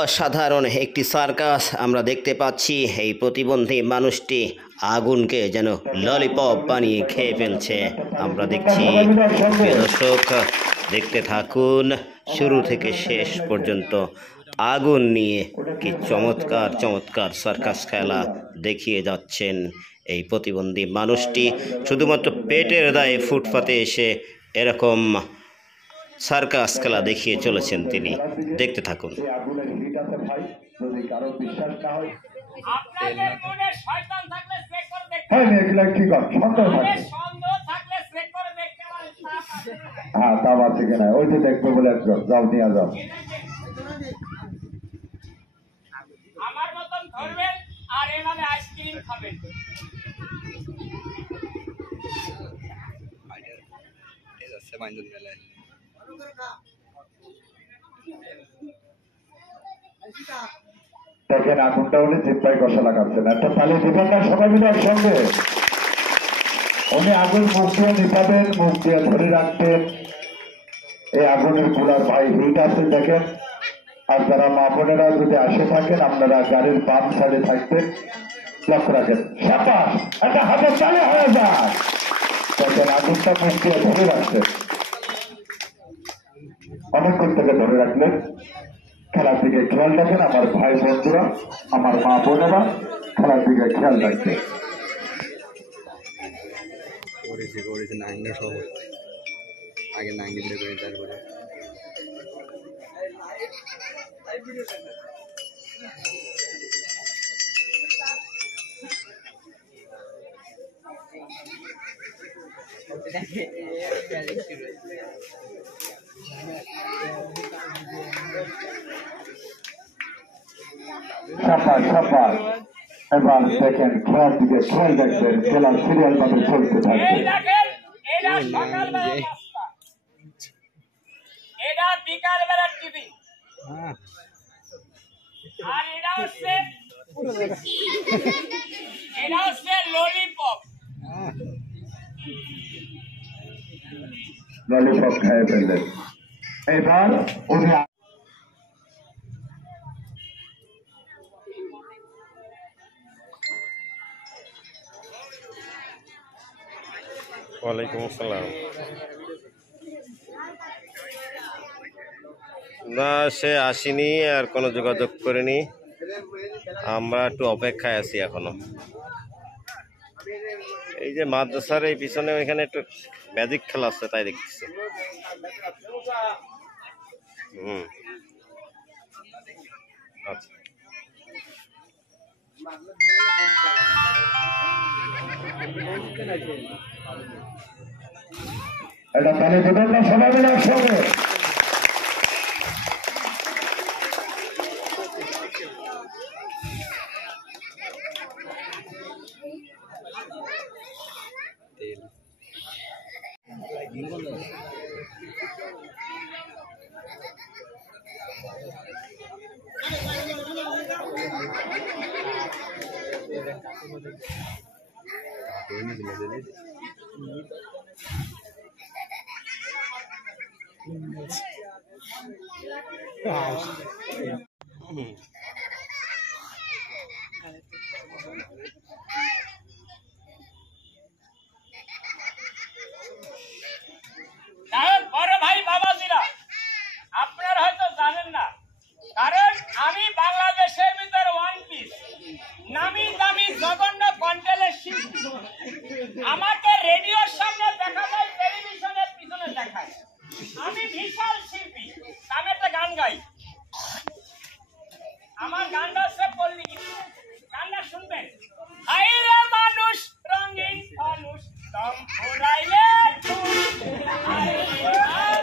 অসাধারণ একটি সার্কাস আমরা দেখতে পাচ্ছি। এই প্রতিবন্ধী মানুষটি আগুনকে যেন ললিপপ বানিয়ে খেয়ে ফেলছে আমরা দেখছি। প্রিয় দর্শক, দেখতে থাকুন শুরু থেকে শেষ পর্যন্ত। আগুন নিয়ে কি চমৎকার চমৎকার সার্কাস খেলা দেখিয়ে যাচ্ছেন এই প্রতিবন্ধী মানুষটি। শুধুমাত্র পেটের দায়ে ফুটপাতে এসে এরকম সার্কাস খেলা দেখিয়ে চলেছেন তিনি। দেখতে থাকুন। হ্যাঁ, দাম আছে কিনা ওই যে দেখবে বলে যাও নিয়ে যাও। আমার মতন ধরবেন আর এভাবে আইসক্রিম খাবেন। দেখেন আগুনটা উনি জিব্বায় কষা লাগাচ্ছেন। একটা তালে দিবেন না সবাই মিলে একসঙ্গে? উনি আগুন মুখ দিয়ে নিপাবেন, মুখ দিয়ে ধরে রাখবেন। এই আগুনের গুলার ভাই হিট আছে দেখেন। আর যারা মা বোনেরা যদি আসে থাকেন, আপনারা গাড়ির বাম সাইডে থাকবেন, লক্ষ্য রাখেন। সাবাস, একটা হাতে চালু হয়ে যায়। দেখেন আগুনটা মুখ দিয়ে ধরে রাখছেন, অনেকক্ষণ থেকে ধরে রাখলেন। খেলার দিকে খেয়াল রাখেন আমার ভাই বন্ধুরা, আমার মা বোনেরা, খেলার দিকে খেয়াল রাখবেন। আগে নাঙ্গিল করে তারপরে সাবাস সাবাস। এবার দেখেন খেলার দিকে খেয়াল রাখবেন, খেলার সিরিয়াল ভাবে চলতে থাকবে। এটা সকালবেলা নাস্তা, এটা বিকালবেলা টিফিন, আর এটা হচ্ছে ললিপপ। ললিপপ খেয়ে ফেললেন। এবার উনি ওয়ালাইকুম আসসালাম। না, সে আসেনি, আর কোনো যোগাযোগ করিনি। আমরা একটু অপেক্ষায় আছি এখনো। এই যে মাদ্রাসার এই পিছনে ওইখানে একটু ম্যাজিক খেলা আছে, তাই দেখতেছি। আচ্ছা, এটা তাহলে দেবেন না সবাই মিলে একসঙ্গে? বড় ভাই বাবাজিরা, আপনারা হয়তো জানেন না, কারণ আমি বাংলাদেশের ভিতরে ওয়ান পিস নামি দামি জঘন্য কন্টেলের শিল্পী। আমাকে রেডিও